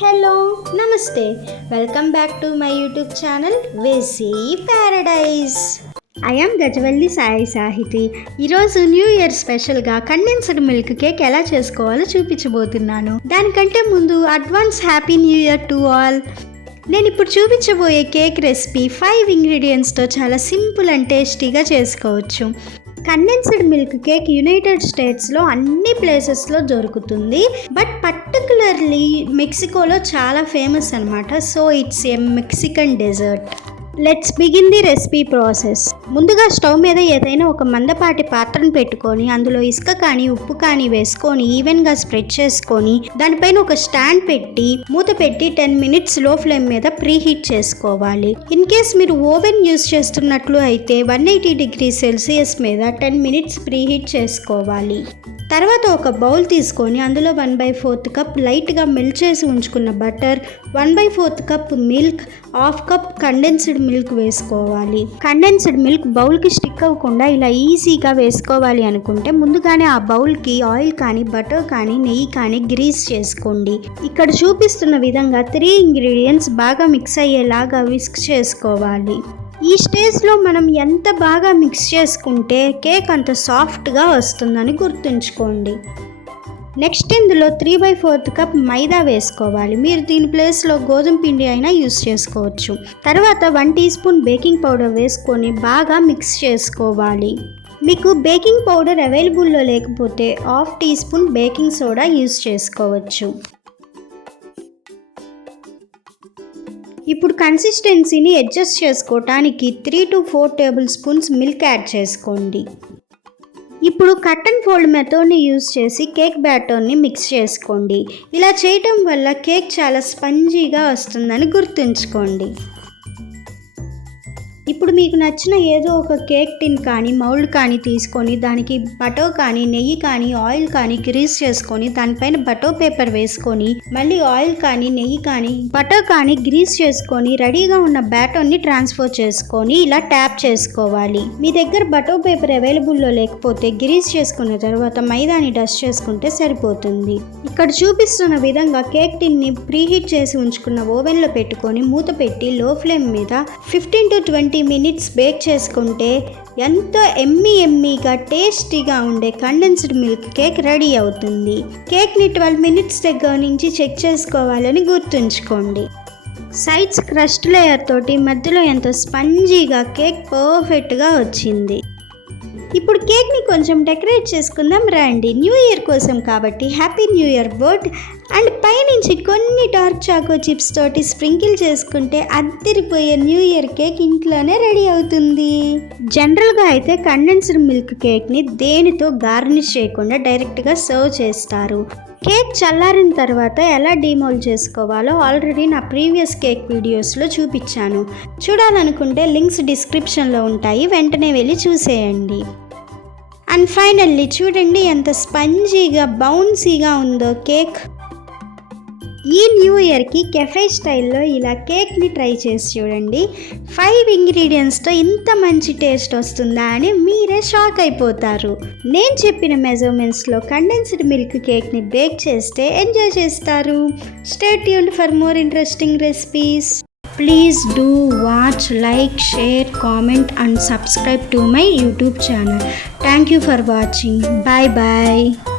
Hello నమస్తే welcome back to my YouTube channel వేసి paradise. I am Gajavalli Sai Sahithi. ఈరోజు new year స్పెషల్గా కండెన్స్డ్ మిల్క్ కేక్ ఎలా చేసుకోవాలో చూపించబోతున్నాను. దానికంటే ముందు advance happy new year to all. నేను ఇప్పుడు చూపించబోయే కేక్ రెసిపీ 5 ఇంగ్రీడియంట్స్తో చాలా సింపుల్ అండ్ టేస్టీగా చేసుకోవచ్చు. కండెన్స్డ్ మిల్క్ కేక్ యునైటెడ్ స్టేట్స్లో అన్ని ప్లేసెస్లో దొరుకుతుంది, బట్ పర్టికులర్లీ మెక్సికోలో చాలా ఫేమస్ అనమాట. So it's a Mexican dessert. Let's begin the recipe process. ముందుగా స్టవ్ మీద ఏదైనా ఒక మందపాటి పాత్రను పెట్టుకొని అందులో ఇసుక కానీ ఉప్పు కానీ వేసుకొని ఈవెన్గా స్ప్రెడ్ చేసుకొని దానిపైన ఒక స్టాండ్ పెట్టి మూత పెట్టి 10 minutes లో ఫ్లేమ్ మీద ప్రీ హీట్ చేసుకోవాలి. ఇన్ కేస్ మీరు ఓవెన్ యూస్ చేస్తున్నట్లు అయితే 180 degrees Celsius మీద 10 minutes ప్రీ హీట్ చేసుకోవాలి. తర్వాత ఒక బౌల్ తీసుకొని అందులో 1/4 కప్ లైట్గా మెల్ట్ చేసి ఉంచుకున్న butter, 1/4 cup milk, 1/2 cup condensed milk వేసుకోవాలి. కండెన్స్డ్ మిల్క్ బౌల్కి స్టిక్ అవ్వకుండా ఇలా ఈజీగా వేసుకోవాలి అనుకుంటే ముందుగానే ఆ బౌల్కి ఆయిల్ కానీ బటర్ కానీ నెయ్యి కానీ గ్రీస్ చేసుకోండి. ఇక్కడ చూపిస్తున్న విధంగా 3 ఇంగ్రీడియంట్స్ బాగా మిక్స్ అయ్యేలాగా విస్క్ చేసుకోవాలి. ఈ స్టేజ్లో మనం ఎంత బాగా మిక్స్ చేసుకుంటే కేక్ అంత సాఫ్ట్గా వస్తుందని గుర్తుంచుకోండి. నెక్స్ట్ ఇందులో 3/4 కప్ మైదా వేసుకోవాలి. మీరు దీని ప్లేస్లో గోధుమ పిండి అయినా యూస్ చేసుకోవచ్చు. తర్వాత 1 teaspoon బేకింగ్ పౌడర్ వేసుకొని బాగా మిక్స్ చేసుకోవాలి. మీకు బేకింగ్ పౌడర్ అవైలబుల్లో లేకపోతే 1/2 teaspoon బేకింగ్ సోడా యూస్ చేసుకోవచ్చు. ఇప్పుడు కన్సిస్టెన్సీని అడ్జస్ట్ చేసుకోవటానికి 3 to 4 tablespoons మిల్క్ యాడ్ చేసుకోండి. ఇప్పుడు కట్ అండ్ ఫోల్డ్ మెథడ్ని యూజ్ చేసి కేక్ బ్యాటర్ని మిక్స్ చేసుకోండి. ఇలా చేయటం వల్ల కేక్ చాలా స్పంజీగా వస్తుందని గుర్తుంచుకోండి. ఇప్పుడు మీకు నచ్చిన ఏదో ఒక కేక్ టిన్ కానీ మౌల్డ్ కానీ తీసుకొని దానికి బటర్ కానీ నెయ్యి కానీ ఆయిల్ కానీ గ్రీస్ చేసుకొని దానిపైన బటర్ పేపర్ వేసుకొని మళ్ళీ ఆయిల్ కానీ నెయ్యి కానీ బటర్ కానీ గ్రీస్ చేసుకొని రెడీగా ఉన్న బ్యాటర్ని ట్రాన్స్ఫర్ చేసుకొని ఇలా ట్యాప్ చేసుకోవాలి. మీ దగ్గర బటర్ పేపర్ అవైలబుల్లో లేకపోతే గ్రీస్ చేసుకున్న తర్వాత మైదాని డస్ట్ చేసుకుంటే సరిపోతుంది. ఇక్కడ చూపిస్తున్న విధంగా కేక్ టిన్ని ప్రీహీట్ చేసి ఉంచుకున్న ఓవెన్లో పెట్టుకొని మూత పెట్టి లో ఫ్లేమ్ మీద 15 to 20 minutes బేక్ చేసుకుంటే ఎంతో ఎమ్మీగా టేస్టీగా ఉండే కండెన్స్డ్ మిల్క్ కేక్ రెడీ అవుతుంది. కేక్ని 12 minutes దగ్గర నుంచి చెక్ చేసుకోవాలని గుర్తుంచుకోండి. సైడ్స్ క్రస్ట్ లేయర్ తోటి మధ్యలో ఎంతో స్పంజీగా కేక్ పర్ఫెక్ట్గా వచ్చింది. ఇప్పుడు కేక్ని కొంచెం డెకరేట్ చేసుకుందాం రండి. న్యూ ఇయర్ కోసం కాబట్టి happy new year word and పైనుంచి కొన్ని డార్క్ చాకో చిప్స్ తోటి స్ప్రింకిల్ చేసుకుంటే అద్దరిపోయే న్యూ ఇయర్ కేక్ ఇంట్లోనే రెడీ అవుతుంది. జనరల్గా అయితే కండెన్స్డ్ మిల్క్ కేక్ని దేనితో గార్నిష్ చేయకుండా డైరెక్ట్గా సర్వ్ చేస్తారు. కేక్ చల్లారిన తర్వాత ఎలా డీమోల్డ్ చేసుకోవాలో ఆల్రెడీ నా ప్రీవియస్ కేక్ వీడియోస్లో చూపించాను. చూడాలనుకుంటే లింక్స్ డిస్క్రిప్షన్లో ఉంటాయి, వెంటనే వెళ్ళి చూసేయండి. అండ్ ఫైనల్లీ చూడండి ఎంత స్పంజీగా బౌన్సీగా ఉందో కేక్. ఈ న్యూ ఇయర్కి కెఫే స్టైల్లో ఇలా కేక్ని ట్రై చేసి చూడండి. 5 ఇంగ్రీడియంట్స్తో ఇంత మంచి టేస్ట్ వస్తుందా అని మీరే షాక్ అయిపోతారు. నేను చెప్పిన మెజర్మెంట్స్లో కండెన్స్డ్ మిల్క్ కేక్ని బేక్ చేస్తే ఎంజాయ్ చేస్తారు. Stay tuned for more interesting recipes. Please do watch, like, share, comment and subscribe to my YouTube channel. Thank you for watching. Bye bye.